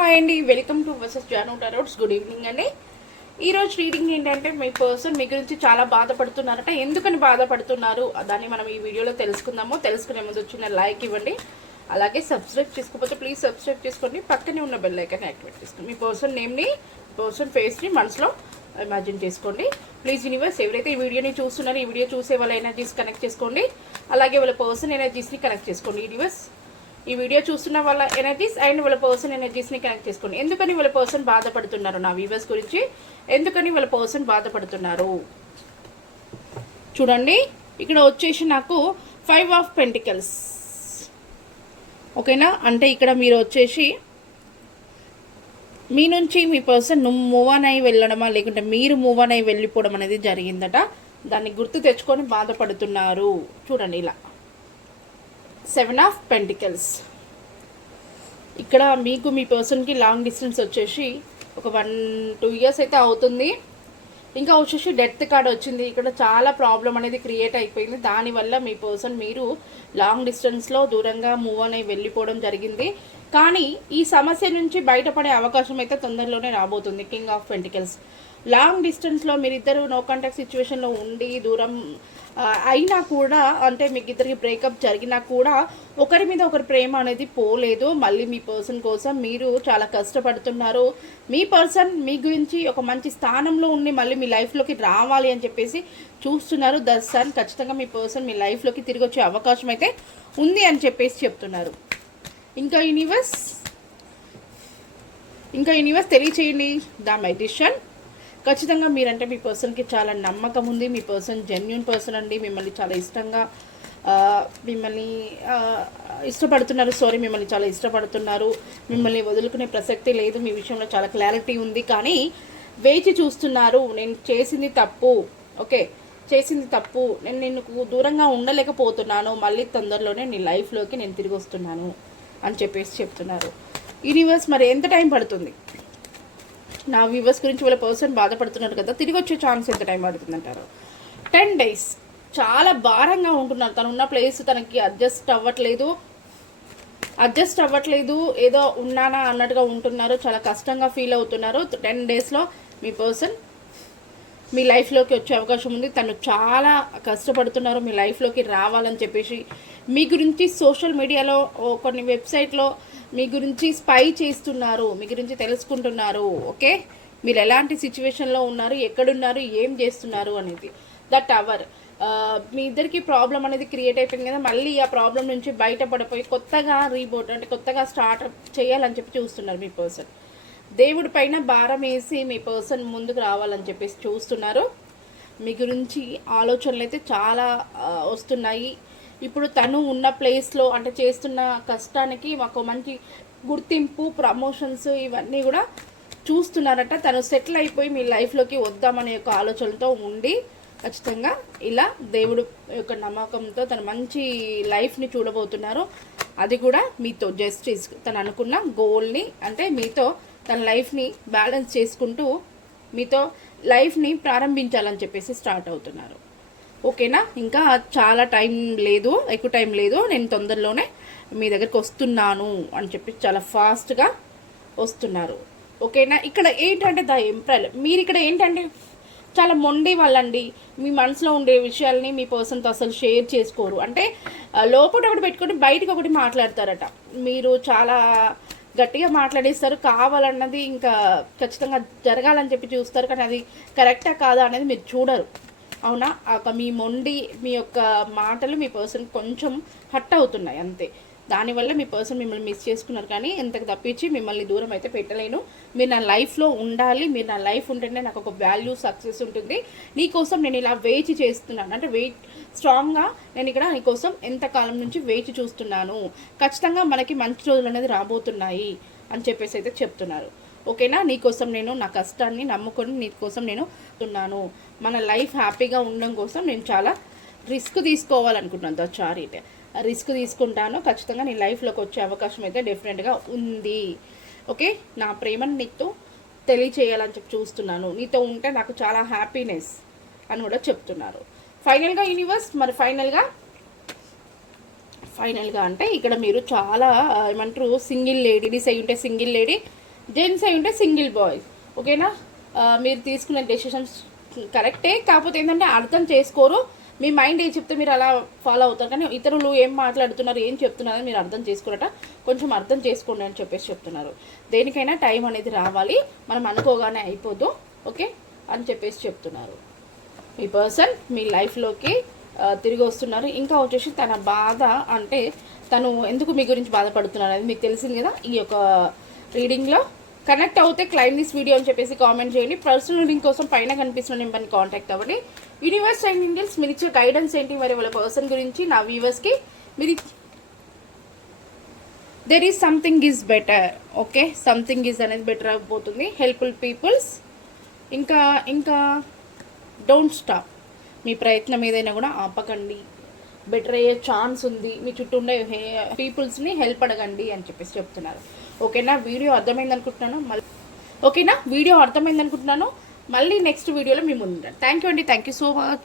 Hi అండి, welcome to versus జానో tarots. Good evening అండి. ఈరోజు రీడింగ్ ఏంటంటే, మీ పర్సన్ మీ గురించి చాలా బాధపడుతున్నారట. ఎందుకని బాధపడుతున్నారు దాన్ని మనం ఈ వీడియోలో తెలుసుకుందాము. తెలుసుకునే ముందు చిన్న లైక్ ఇవ్వండి. అలాగే సబ్స్క్రైబ్ చేసుకోకపోతే ప్లీజ్ సబ్స్క్రైబ్ చేసుకోండి. పక్కనే ఉన్న బెల్ ఐకాన్ యాక్టివేట్ చేసుకోండి. మీ పర్సన్ నేమ్ని, పర్సన్ ఫేస్ని మనసులో ఇమాజిన్ చేసుకోండి. ప్లీజ్ యూనివర్స్, ఎవరైతే ఈ వీడియోని చూస్తున్నారో ఈ వీడియో చూసే వాళ్ళ ఎనర్జీస్ కనెక్ట్ చేసుకోండి. అలాగే వాళ్ళ పర్సన్ ఎనర్జీస్ని కనెక్ట్ చేసుకోండి. యూనివర్స్, ఈ వీడియో చూస్తున్న వాళ్ళ ఎనర్జీస్ అండ్ వాళ్ళ పర్సన్ ఎనర్జీస్ని కనెక్ట్ చేసుకోండి. ఎందుకని వాళ్ళ పర్సన్ బాధపడుతున్నారు, నా వ్యూవర్స్ గురించి ఎందుకని వాళ్ళ పర్సన్ బాధపడుతున్నారు చూడండి. ఇక్కడ వచ్చేసి నాకు 5 ఆఫ్ పెంటికల్స్. ఓకేనా, అంటే ఇక్కడ మీరు వచ్చేసి మీ నుంచి మీ పర్సన్ మూవ్ ఆన్ అయి వెళ్ళడమా, లేకుంటే మీరు మూవ్ ఆన్ అయి వెళ్ళిపోవడం అనేది జరిగిందట. దాన్ని గుర్తు తెచ్చుకొని బాధపడుతున్నారు. చూడండి ఇలా 7 ఆఫ్ పెంటికల్స్. ఇక్కడ మీకు మీ పర్సన్కి లాంగ్ డిస్టెన్స్ వచ్చేసి ఒక 1-2 ఇయర్స్ అయితే అవుతుంది. ఇంకా వచ్చేసి డెత్ కార్డ్ వచ్చింది. ఇక్కడ చాలా ప్రాబ్లం అనేది క్రియేట్ అయిపోయింది. దానివల్ల మీ పర్సన్ మీరు లాంగ్ డిస్టెన్స్లో దూరంగా మూవ్ ఆన్ అయి వెళ్ళిపోవడం జరిగింది. కానీ ఈ సమస్య నుంచి బయటపడే అవకాశం అయితే తొందరలోనే రాబోతుంది. King of pentacles. లాంగ్ డిస్టెన్స్లో మీరిద్దరు నో కాంటాక్ట్ సిచ్యువేషన్లో ఉండి దూరం అయినా కూడా, అంటే మీకు ఇద్దరికి బ్రేకప్ జరిగినా కూడా ఒకరి మీద ఒకరి ప్రేమ అనేది పోలేదు. మళ్ళీ మీ పర్సన్ కోసం మీరు చాలా కష్టపడుతున్నారు. మీ పర్సన్ మీ గురించి ఒక మంచి స్థానంలో ఉండి మళ్ళీ మీ లైఫ్లోకి రావాలి అని చెప్పేసి చూస్తున్నారు. దర్శన్ ఖచ్చితంగా మీ పర్సన్ మీ లైఫ్లోకి తిరిగి వచ్చే అవకాశం అయితే ఉంది అని చెప్పేసి చెప్తున్నారు. ఇంకా యూనివర్స్ తెలియచేయండి ద మెజిషియన్. ఖచ్చితంగా మీరంటే మీ పర్సన్కి చాలా నమ్మకం ఉంది. మీ పర్సన్ జెన్యూన్ పర్సన్ అండి. మిమ్మల్ని చాలా ఇష్టంగా మిమ్మల్ని చాలా ఇష్టపడుతున్నారు. మిమ్మల్ని వదులుకునే ప్రసక్తి లేదు. మీ విషయంలో చాలా క్లారిటీ ఉంది. కానీ వేచి చూస్తున్నారు. నేను చేసింది తప్పు, ఓకే చేసింది తప్పు, నేను నిన్ను దూరంగా ఉండలేకపోతున్నాను, మళ్ళీ తొందరలోనే నీ లైఫ్లోకి నేను తిరిగి వస్తున్నాను అని చెప్పేసి చెప్తున్నారు. యూనివర్స్, మరి ఎంత టైం పడుతుంది? నా వ్యూవర్స్ గురించి వాళ్ళ పర్సన్ బాధపడుతున్నారు కదా, తిరిగి వచ్చే ఛాన్స్ ఎంత టైం పడుతుంది అంటారు? 10 days. చాలా భారంగా ఉంటున్నారు. తను ఉన్న ప్లేస్ తనకి అడ్జస్ట్ అవ్వట్లేదు. ఏదో ఉన్నానా అన్నట్టుగా ఉంటున్నారు. చాలా కష్టంగా ఫీల్ అవుతున్నారు. 10 daysలో మీ పర్సన్ మీ లైఫ్లోకి వచ్చే అవకాశం ఉంది. తను చాలా కష్టపడుతున్నారు మీ లైఫ్లోకి రావాలని చెప్పేసి. మీ గురించి సోషల్ మీడియాలో కొన్ని వెబ్సైట్లో మీ గురించి స్పై చేస్తున్నారు, మీ గురించి తెలుసుకుంటున్నారు. ఓకే, మీరు ఎలాంటి సిచ్యువేషన్లో ఉన్నారు, ఎక్కడున్నారు, ఏం చేస్తున్నారు అనేది. దట్ అవర్ మీ ఇద్దరికి ప్రాబ్లం అనేది క్రియేట్ అయిపోయింది కదా, మళ్ళీ ఆ ప్రాబ్లం నుంచి బయటపడిపోయి కొత్తగా రీబోట్ అంటే కొత్తగా స్టార్ట్అప్ చేయాలని చెప్పి చూస్తున్నారు మీ పర్సన్. దేవుడి పైన భారం వేసి మీ పర్సన్ ముందుకు రావాలని చెప్పేసి చూస్తున్నారు. మీ గురించి ఆలోచనలు అయితే చాలా వస్తున్నాయి. ఇప్పుడు తను ఉన్న ప్లేస్లో అంటే చేస్తున్న కష్టానికి మాకు మంచి గుర్తింపు, ప్రమోషన్స్ ఇవన్నీ కూడా చూస్తున్నారట. తను సెటిల్ అయిపోయి మీ లైఫ్లోకి వద్దామనే యొక్క ఆలోచనతో ఉండి ఖచ్చితంగా ఇలా దేవుడు యొక్క నమ్మకంతో తను మంచి లైఫ్ని చూడబోతున్నారు. అది కూడా మీతో జస్టిస్ తను అనుకున్న గోల్ని, అంటే మీతో తన లైఫ్ని బ్యాలెన్స్ చేసుకుంటూ మీతో లైఫ్ని ప్రారంభించాలని చెప్పేసి స్టార్ట్ అవుతున్నారు. ఓకేనా, ఇంకా చాలా టైం లేదు, ఎక్కువ టైం లేదు. నేను తొందరలోనే మీ దగ్గరికి వస్తున్నాను అని చెప్పి చాలా ఫాస్ట్గా వస్తున్నారు. ఓకేనా, ఇక్కడ ఏంటంటే ద ఎంప్రల్. మీరు ఇక్కడ ఏంటంటే చాలా మొండి వాళ్ళండి. మీ మనసులో ఉండే విషయాల్ని మీ పర్సన్తో అసలు షేర్ చేసుకోరు. అంటే లోపల ఒకటి పెట్టుకొని బయటకు ఒకటి మాట్లాడతారట. మీరు చాలా గట్టిగా మాట్లాడేస్తారు. కావాలన్నది ఇంకా ఖచ్చితంగా జరగాలని చెప్పి చూస్తారు. కానీ అది కరెక్టా కాదా అనేది మీరు చూడరు. అవునా, మీ మొండి మీ యొక్క మాటలు మీ పర్సన్ కొంచెం హట్ అవుతున్నాయి అంతే. దానివల్ల మీ పర్సన్ మిమ్మల్ని మిస్ చేసుకున్నారు. కానీ ఎంతకు తప్పించి మిమ్మల్ని దూరం అయితే పెట్టలేను. మీరు నా లైఫ్లో ఉండాలి, మీరు నా లైఫ్ ఉంటేనే నాకు ఒక వాల్యూ, సక్సెస్ ఉంటుంది. నీకోసం నేను ఇలా వేచి చేస్తున్నాను, అంటే స్ట్రాంగ్గా నేను ఇక్కడ నీకోసం ఎంతకాలం నుంచి వేచి చూస్తున్నాను. ఖచ్చితంగా మనకి మంచి రోజులు అనేది రాబోతున్నాయి అని చెప్పేసి అయితే చెప్తున్నారు. ఓకేనా, నీకోసం నేను నా కష్టాన్ని నమ్ముకొని నీకోసం నేను ఉన్నాను. మన లైఫ్ హ్యాపీగా ఉండడం కోసం నేను చాలా రిస్క్ తీసుకోవాలనుకుంటున్నాను. చారిట్ రిస్క్ తీసుకుంటాను. ఖచ్చితంగా నీ లైఫ్లోకి వచ్చే అవకాశం అయితే డెఫినెట్గా ఉంది. ఓకే, నా ప్రేమను నీతో తెలియచేయాలని చెప్పి చూస్తున్నాను. నీతో ఉంటే నాకు చాలా హ్యాపీనెస్ అని కూడా చెప్తున్నారు. ఫైనల్గా యూనివర్స్, మరి ఫైనల్గా అంటే ఇక్కడ మీరు చాలా ఏమంటారు సింగిల్ లేడీ, డిసై ఉంటే సింగిల్ లేడీ, జెంట్స్ అయి ఉంటే సింగిల్ బాయ్స్. ఓకేనా? మీరు తీసుకునే డెసిషన్స్ కరెక్టే, కాకపోతే ఏంటంటే అర్థం చేసుకోరు. మీ మైండ్ ఏం చెప్తే మీరు అలా ఫాలో అవుతారు, కానీ ఇతరులు ఏం మాట్లాడుతున్నారు ఏం చెప్తున్నారో మీరు అర్థం చేసుకోరట. కొంచెం అర్థం చేసుకోండి అని చెప్పేసి చెప్తున్నారు. దేనికైనా టైం అనేది రావాలి, మనం అనుకోగానే అయిపోదు. ఓకే అని చెప్పేసి చెప్తున్నారు. ఈ పర్సన్ మీ లైఫ్లోకి తిరిగి వస్తున్నారు. ఇంకా వచ్చేసి తన బాధ అంటే తను ఎందుకు మీ గురించి బాధపడుతున్నారు అనేది మీకు తెలిసింది కదా. ఈ యొక్క రీడింగ్లో కనెక్ట్ అవుతే క్లైమ్ దిస్ వీడియో అని చెప్పేసి కామెంట్ చేయండి. పర్సనల్ రీడింగ్ కోసం పైన కనిపిస్తున్న నెంబర్ని కాంటాక్ట్ అవ్వండి. యూనివర్స్ అండ్ ఏంజెల్స్ మీరు ఇచ్చే గైడెన్స్ ఏంటి మరి వాళ్ళ పర్సన్ గురించి నా వ్యూవర్స్కి? మీరు there is something is better. Okay, something is అనేది బెటర్ అయిపోతుంది. Helpful peoples. ఇంకా డోంట్ స్టాప్. మీ ప్రయత్నం ఏదైనా కూడా ఆపకండి. బెటర్ అయ్యే ఛాన్స్ ఉంది. మీ చుట్టూ ఉండే పీపుల్స్ని హెల్ప్ అడగండి అని చెప్పేసి చెప్తున్నారు. ఓకేనా? వీడియో అర్థమైంది అనుకుంటున్నాను. మళ్ళీ నెక్స్ట్ వీడియోలో మీ ముందు ఉంటాను. థ్యాంక్ యూ అండి. Thank you so much.